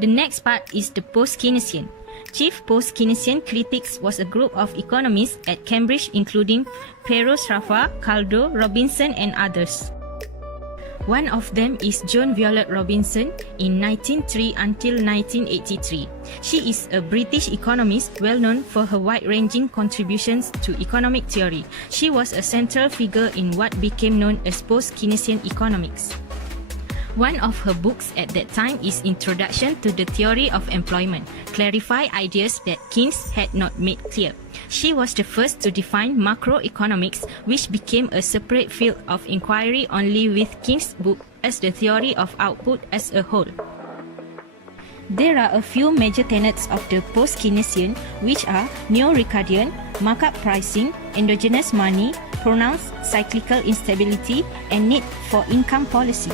The next part is the post-Keynesian. Chief post-Keynesian critics was a group of economists at Cambridge including Perros Rafa, Caldo, Robinson and others. One of them is Joan Violet Robinson in 1903 until 1983. She is a British economist well known for her wide-ranging contributions to economic theory. She was a central figure in what became known as post-Keynesian economics. One of her books at that time is Introduction to the Theory of Employment, clarify ideas that Keynes had not made clear. She was the first to define macroeconomics, which became a separate field of inquiry only with Keynes' book as the theory of output as a whole. There are a few major tenets of the post-Keynesian, which are neo-Ricardian, markup pricing, endogenous money, pronounced cyclical instability, and need for income policy.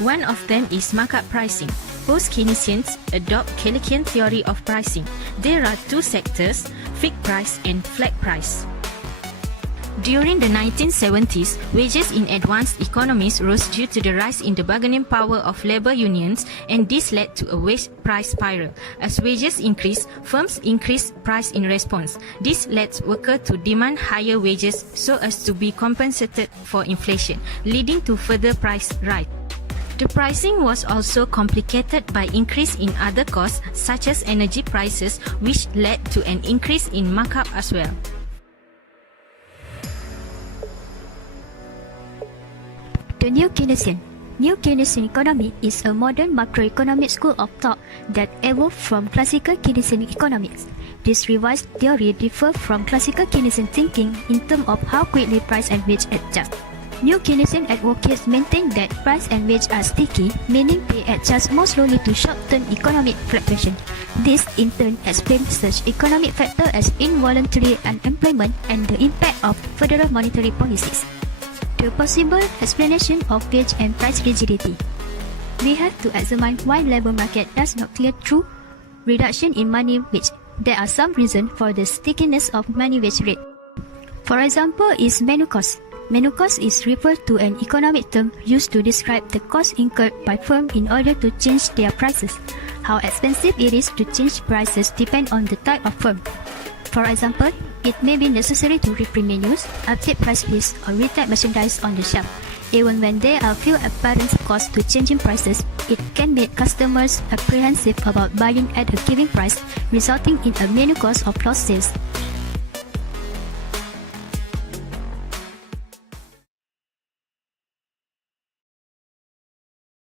One of them is markup pricing. Post-Keynesians adopt Keynesian theory of pricing. There are two sectors, fixed price and flat price. During the 1970s, wages in advanced economies rose due to the rise in the bargaining power of labor unions, and this led to a wage price spiral. As wages increased, firms increased price in response. This led workers to demand higher wages so as to be compensated for inflation, leading to further price rise. The pricing was also complicated by increase in other costs such as energy prices, which led to an increase in markup as well. The New Keynesian. New Keynesian economy is a modern macroeconomic school of thought that evolved from classical Keynesian economics. This revised theory differs from classical Keynesian thinking in terms of how quickly price and wage adjust. New Keynesian advocates maintain that price and wage are sticky, meaning they adjust more slowly to short-term economic fluctuation. This in turn explains such economic factors as involuntary unemployment and the impact of federal monetary policies. The possible explanation of wage and price rigidity. We have to examine why labor market does not clear through reduction in money wage. There are some reasons for the stickiness of money wage rate. For example, is menu cost. Menu cost is referred to an economic term used to describe the cost incurred by firms in order to change their prices. How expensive it is to change prices depends on the type of firm. For example, it may be necessary to reprint menus, update price lists, or retype merchandise on the shelf. Even when there are few apparent costs to changing prices, it can make customers apprehensive about buying at a given price, resulting in a menu cost of lost sales.